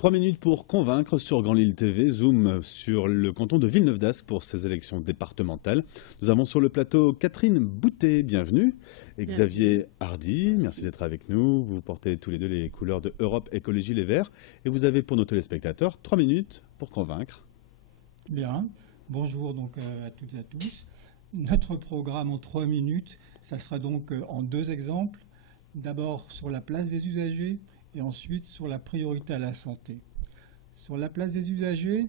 3 minutes pour convaincre sur Grand Lille TV, zoom sur le canton de Villeneuve d'Ascq pour ces élections départementales. Nous avons sur le plateau Catherine Boutet, bienvenue, et Xavier Hardy, merci d'être avec nous. Vous portez tous les deux les couleurs de Europe Écologie Les Verts et vous avez pour nos téléspectateurs 3 minutes pour convaincre. Bien, bonjour donc à toutes et à tous. Notre programme en 3 minutes, ça sera donc en 2 exemples. D'abord sur la place des usagers et ensuite sur la priorité à la santé. Sur la place des usagers,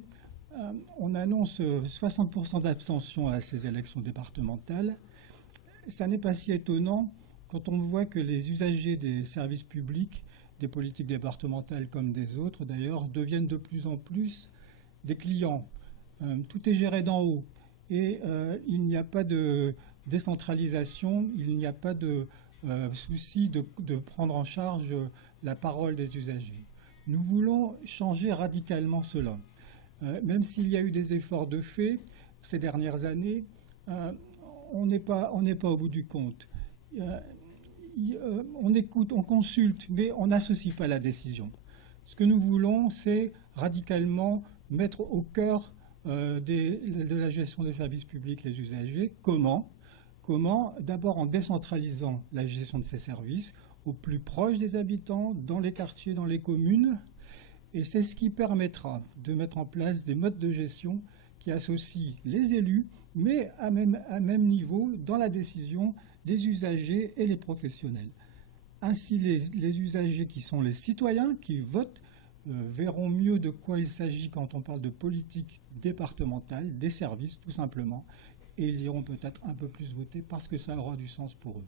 on annonce 60% d'abstention à ces élections départementales. Ça n'est pas si étonnant quand on voit que les usagers des services publics, des politiques départementales comme des autres d'ailleurs, deviennent de plus en plus des clients. Tout est géré d'en haut et il n'y a pas de décentralisation, il n'y a pas de souci de prendre en charge la parole des usagers. Nous voulons changer radicalement cela. Même s'il y a eu des efforts de fait ces dernières années, on n'est pas au bout du compte. On écoute, on consulte, mais on n'associe pas la décision. Ce que nous voulons, c'est radicalement mettre au cœur de la gestion des services publics les usagers. Comment ? D'abord en décentralisant la gestion de ces services au plus proche des habitants, dans les quartiers, dans les communes. Et c'est ce qui permettra de mettre en place des modes de gestion qui associent les élus, mais à même niveau dans la décision des usagers et les professionnels. Ainsi, les usagers qui sont les citoyens, qui votent, verront mieux de quoi il s'agit quand on parle de politique départementale, des services tout simplement. Et ils iront peut-être un peu plus voter parce que ça aura du sens pour eux.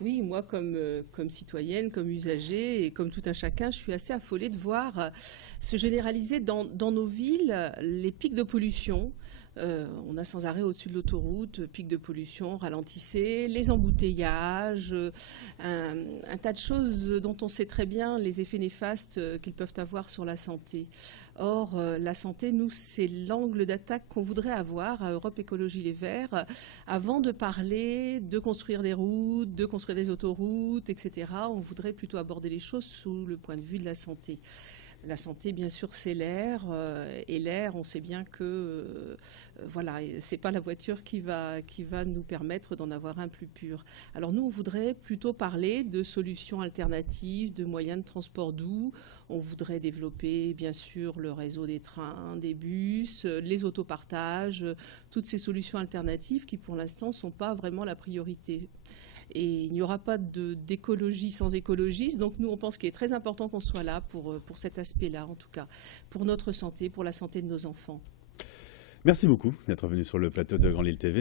Oui, moi, comme citoyenne, comme usagère et comme tout un chacun, je suis assez affolée de voir se généraliser dans nos villes les pics de pollution. On a sans arrêt au-dessus de l'autoroute, pics de pollution, ralentissez, les embouteillages, un tas de choses dont on sait très bien les effets néfastes qu'ils peuvent avoir sur la santé. Or, la santé, nous, c'est l'angle d'attaque qu'on voudrait avoir à Europe Écologie Les Verts avant de parler de construire des routes, de construire des autoroutes, etc. On voudrait plutôt aborder les choses sous le point de vue de la santé. La santé, bien sûr, c'est l'air, et l'air, on sait bien que voilà, c'est pas la voiture qui va nous permettre d'en avoir un plus pur. Alors nous, on voudrait plutôt parler de solutions alternatives, de moyens de transport doux. On voudrait développer, bien sûr, le réseau des trains, des bus, les autopartages, toutes ces solutions alternatives qui, pour l'instant, sont pas vraiment la priorité. Et il n'y aura pas d'écologie sans écologistes. Donc nous, on pense qu'il est très important qu'on soit là pour cet aspect-là, en tout cas, pour notre santé, pour la santé de nos enfants. Merci beaucoup d'être venu sur le plateau de Grand Lille TV.